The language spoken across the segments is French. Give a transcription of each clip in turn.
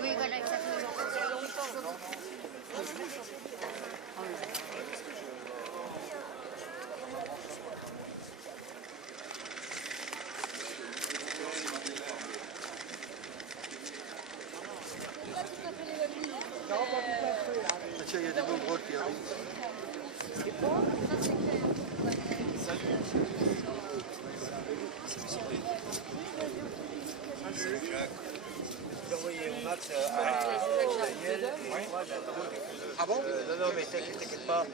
Oui, voilà, exactement. Tiens, il y a des beaux gros qui arrivent. Ah bon? Non, mais t'inquiète pas,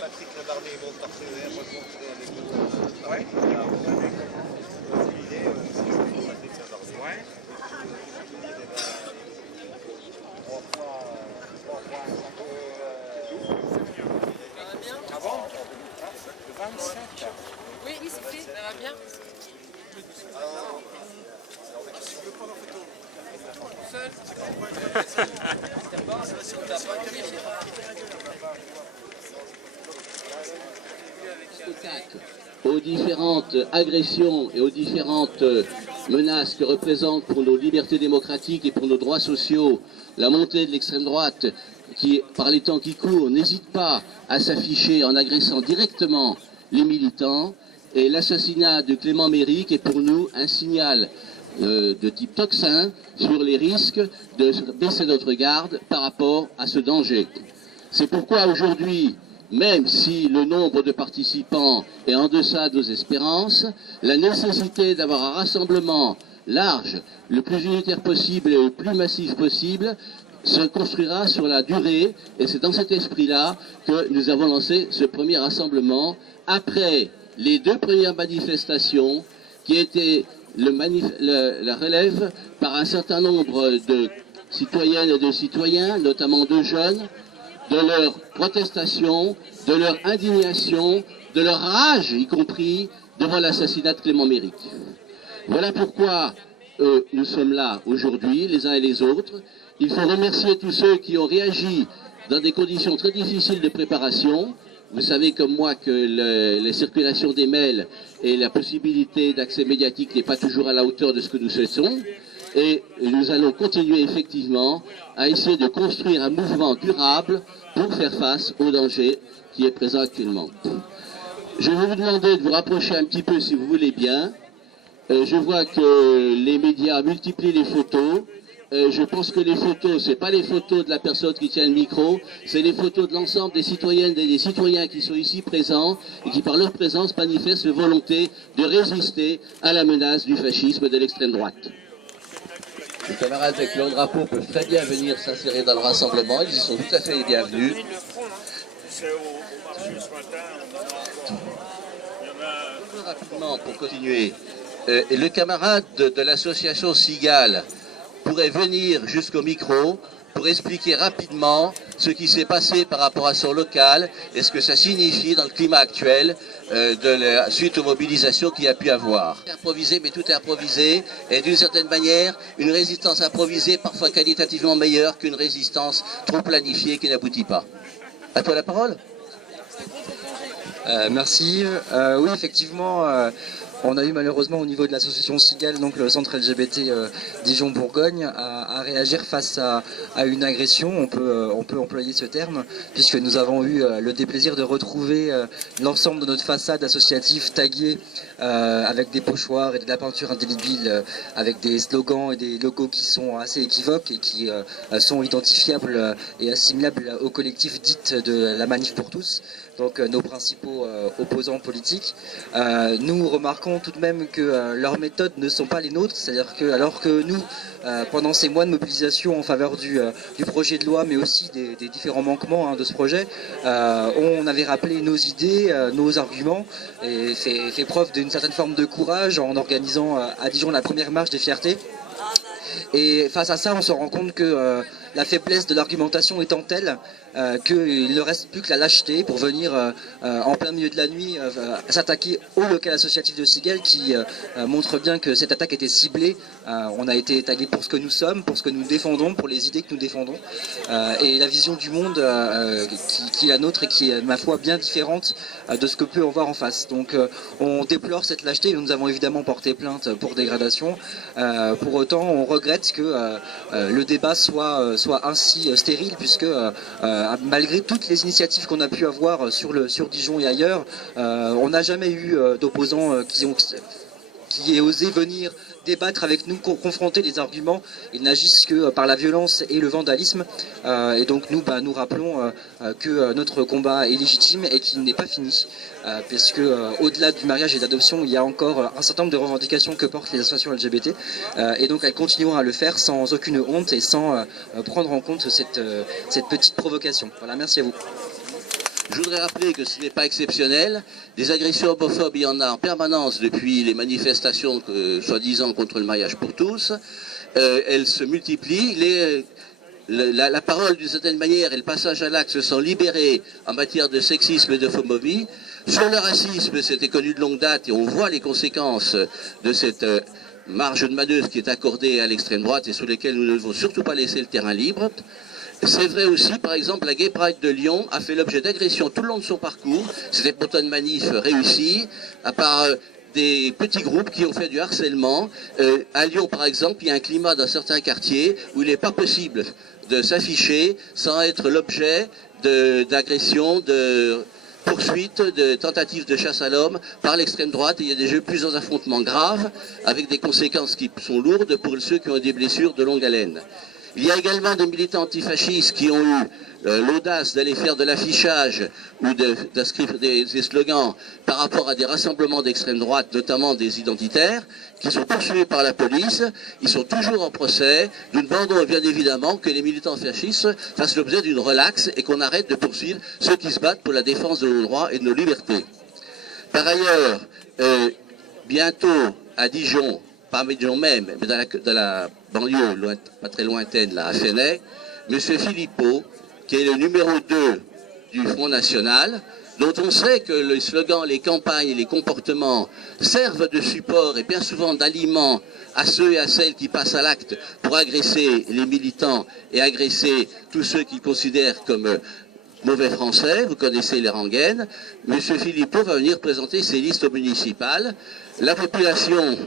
Patrick Labarné est bon partenaire, moi je montrerai avec eux. Ouais. Patrick Labarné. Ouais. Ah bon? Le 27. Oui, c'est fait, ça va bien. Aux différentes agressions et aux différentes menaces que représente pour nos libertés démocratiques et pour nos droits sociaux la montée de l'extrême droite qui, par les temps qui courent, n'hésite pas à s'afficher en agressant directement les militants, et l'assassinat de Clément Méric est pour nous un signal de type tocsin sur les risques de baisser notre garde par rapport à ce danger. C'est pourquoi aujourd'hui, même si le nombre de participants est en deçà de nos espérances, la nécessité d'avoir un rassemblement large, le plus unitaire possible et le plus massif possible, se construira sur la durée, et c'est dans cet esprit-là que nous avons lancé ce premier rassemblement après les deux premières manifestations qui étaient la relève par un certain nombre de citoyennes et de citoyens, notamment de jeunes, de leur protestation, de leur indignation, de leur rage, y compris devant l'assassinat de Clément Méric. Voilà pourquoi nous sommes là aujourd'hui, les uns et les autres. Il faut remercier tous ceux qui ont réagi dans des conditions très difficiles de préparation. Vous savez comme moi que les circulations des mails et la possibilité d'accès médiatique n'est pas toujours à la hauteur de ce que nous souhaitons. Et nous allons continuer effectivement à essayer de construire un mouvement durable pour faire face au danger qui est présent actuellement. Je vais vous demander de vous rapprocher un petit peu si vous voulez bien. Je vois que les médias multiplient les photos. Je pense que les photos, c'est pas les photos de la personne qui tient le micro, c'est les photos de l'ensemble des citoyennes et des citoyens qui sont ici présents et qui par leur présence manifestent leur volonté de résister à la menace du fascisme de l'extrême droite. Les camarades avec leur drapeau peuvent très bien venir s'insérer dans le rassemblement, ils y sont tout à fait les bienvenus. Rapidement, pour continuer, le camarade de l'association Cigale pourrait venir jusqu'au micro pour expliquer rapidement ce qui s'est passé par rapport à son local et ce que ça signifie dans le climat actuel suite aux mobilisations qu'il y a pu avoir. Improvisé, mais tout est improvisé, et d'une certaine manière, une résistance improvisée parfois qualitativement meilleure qu'une résistance trop planifiée qui n'aboutit pas. À toi la parole. Merci. Oui, effectivement, on a eu malheureusement au niveau de l'association Cigale, donc le centre LGBT Dijon-Bourgogne, à réagir face à une agression, on peut employer ce terme, puisque nous avons eu le déplaisir de retrouver l'ensemble de notre façade associative taguée avec des pochoirs et de la peinture indélébile, avec des slogans et des logos qui sont assez équivoques et qui sont identifiables et assimilables au collectif dit de la Manif pour tous, donc nos principaux opposants politiques. Nous remarquons tout de même que leurs méthodes ne sont pas les nôtres, c'est-à-dire que alors que nous, pendant ces mois de mobilisation en faveur du projet de loi, mais aussi des différents manquements de ce projet, on avait rappelé nos idées, nos arguments, et fait preuve d'une certaine forme de courage en organisant à Dijon la première marche des fiertés. Et face à ça, on se rend compte que la faiblesse de l'argumentation étant telle qu'il ne reste plus que la lâcheté pour venir en plein milieu de la nuit s'attaquer au local associatif de Cigale qui montre bien que cette attaque était ciblée. On a été tagué pour ce que nous sommes, pour ce que nous défendons, pour les idées que nous défendons et la vision du monde qui est la nôtre et qui est, ma foi, bien différente de ce que peut en voir en face. Donc on déplore cette lâcheté et nous avons évidemment porté plainte pour dégradation. Pour autant, on regrette regrette que le débat soit ainsi stérile, puisque malgré toutes les initiatives qu'on a pu avoir sur Dijon et ailleurs, on n'a jamais eu d'opposants qui aient osé venir débattre avec nous, confronter les arguments. Ils n'agissent que par la violence et le vandalisme. Et donc nous rappelons que notre combat est légitime et qu'il n'est pas fini. Puisque au-delà du mariage et de l'adoption, il y a encore un certain nombre de revendications que portent les associations LGBT. Et donc elles continueront à le faire sans aucune honte et sans prendre en compte cette petite provocation. Voilà, merci à vous. Je voudrais rappeler que ce n'est pas exceptionnel. Des agressions homophobes, il y en a en permanence depuis les manifestations soi-disant contre le mariage pour tous. Elles se multiplient. La parole, d'une certaine manière, et le passage à l'acte se sont libérés en matière de sexisme et de homophobie. Sur le racisme, c'était connu de longue date et on voit les conséquences de cette marge de manœuvre qui est accordée à l'extrême droite et sur lesquelles nous ne devons surtout pas laisser le terrain libre. C'est vrai aussi, par exemple, la Gay Pride de Lyon a fait l'objet d'agressions tout le long de son parcours. C'était pourtant une manif réussie, à part des petits groupes qui ont fait du harcèlement. À Lyon, par exemple, il y a un climat dans certains quartiers où il n'est pas possible de s'afficher sans être l'objet d'agressions, de poursuites, de tentatives de chasse à l'homme par l'extrême droite. Et il y a déjà eu plusieurs affrontements graves avec des conséquences qui sont lourdes pour ceux qui ont des blessures de longue haleine. Il y a également des militants antifascistes qui ont eu l'audace d'aller faire de l'affichage ou d'inscrire des slogans par rapport à des rassemblements d'extrême droite, notamment des identitaires, qui sont poursuivis par la police. Ils sont toujours en procès. Nous demandons bien évidemment que les militants fascistes fassent l'objet d'une relaxe et qu'on arrête de poursuivre ceux qui se battent pour la défense de nos droits et de nos libertés. Par ailleurs, bientôt à Dijon, pas à Dijon même, mais dans la banlieue, pas très lointaine, là, à Fenay, M. Philippot, qui est le numéro 2 du Front National, dont on sait que les slogans, les campagnes et les comportements servent de support et bien souvent d'aliment à ceux et à celles qui passent à l'acte pour agresser les militants et agresser tous ceux qu'ils considèrent comme mauvais français. Vous connaissez les rengaines. M. Philippot va venir présenter ses listes municipales. La population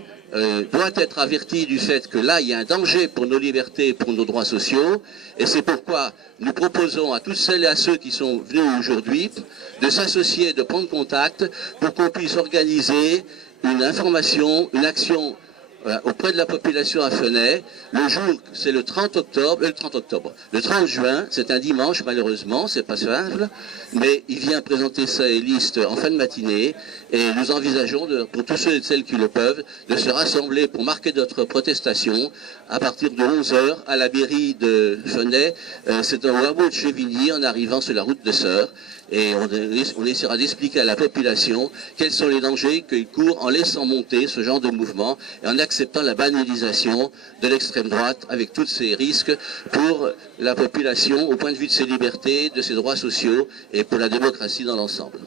doit être averti du fait que là, il y a un danger pour nos libertés, pour nos droits sociaux, et c'est pourquoi nous proposons à toutes celles et à ceux qui sont venus aujourd'hui de s'associer, de prendre contact, pour qu'on puisse organiser une information, une action auprès de la population à Fenay. Le jour, c'est le 30 juin, c'est un dimanche malheureusement, c'est pas simple, mais il vient présenter ses listes en fin de matinée et nous envisageons, pour tous ceux et celles qui le peuvent, de se rassembler pour marquer notre protestation à partir de 11h à la mairie de Fenay. C'est un hameau de Chevigny en arrivant sur la route de Sœur. Et on essaiera d'expliquer à la population quels sont les dangers qu'ils courent en laissant monter ce genre de mouvement et en acceptant la banalisation de l'extrême droite avec tous ces risques pour la population au point de vue de ses libertés, de ses droits sociaux et pour la démocratie dans l'ensemble.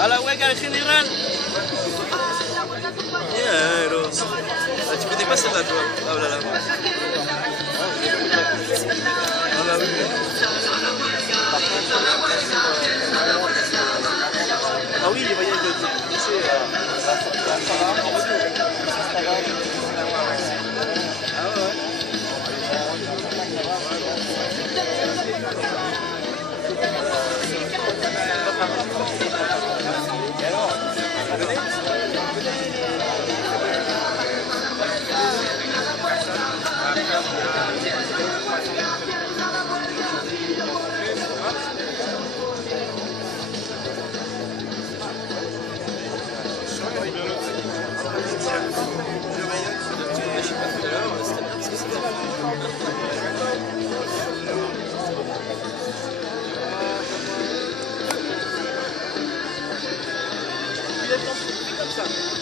A la huelga générale. Tu connais pas celle-là, toi? Ah là là. Ah bah oui. Ah oui, les voyages de lycée comme ça.